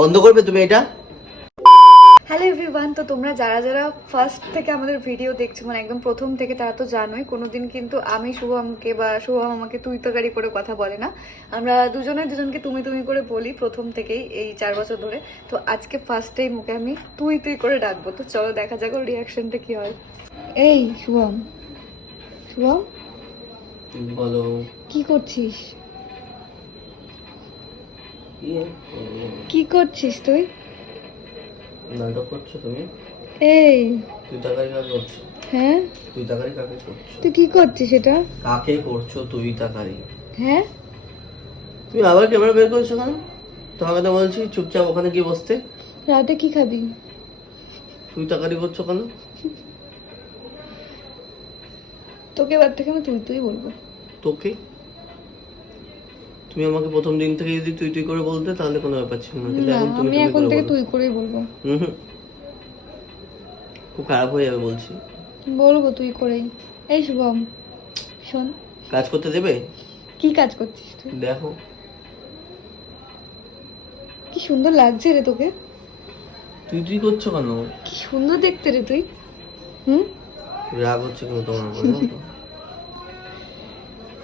বন্ধ করবে তুমি এটা? হ্যালো এভরিওয়ান, তো তোমরা যারা যারা ফার্স্ট থেকে আমাদের ভিডিও দেখছো, মানে একদম প্রথম থেকে, তারা তো জানোই কোনোদিন কিন্তু আমি শুভমকে বা শুভম আমাকে তুই তকারি করে কথা বলে না। আমরা দুজনকে তুমি তুমি করে বলি প্রথম থেকেই এই 4 বছর ধরে। তো আজকে ফার্স্ট টাইম ওকে আমি তুই তুই করে ডাকবো। তো চলো দেখা যাক ওর রিয়াকশনটা কি হয়। এই শুভম, শুভম বলো। কি করছিস? ইয়ে, কি করছিস তুই? নাটক করছো তুমি? এই তুই তাকারি কাকে করছো? হ্যাঁ, তুই তাকারি কাকে করছো? তুই কি করছিস এটা? কাকে করছো তুই তাকারি? হ্যাঁ, তুমি আবার ক্যামেরা বের করছো কেন? তোমাকে তো বলছি চুপচাপ ওখানে গিয়ে বসতে। রাতে কি খাবি? তুই তাকারি করছো কেন? তোকে এবার থেকে আমি তুই তুই বলবো। তোকে? তুমি আমাকে প্রথম দিন থেকে যদি তুই তুই করে বলতে তাহলে কোনো ব্যাপার ছিল না, কিন্তু না, এখন তুমি আমি তুমি এখন করে থেকে বলো। তুই করেই বলবো। হুম, খুব খারাপ হয়ে যাবে বলছি। বলবো তুই করেই। এই শুভম, শোন। কাজ করতে দেবে? কি কাজ করছিস তুই? দেখো। কি সুন্দর লাগছে রে তোকে। তুই তুই করছো কেন? কি সুন্দর দেখতে রে তুই। হুম, রাগ হচ্ছে কেন তোমার উপর? জানো তো?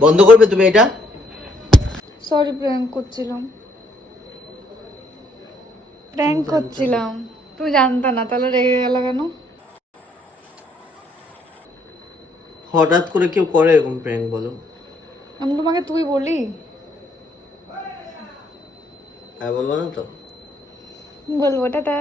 বন্ধ করবে তুমি এটা? সরি, প্র্যাঙ্ক করছিলাম। প্র্যাঙ্ক করছিলাম। তুই জানতা না, তাহলে রেগে গেল কেন? হঠাৎ করে কেউ করে এরকম প্র্যাঙ্ক বলো? আমি তোমাকে তুই বলি? হ্যাঁ, বলবো না তো? বলবো টাটা।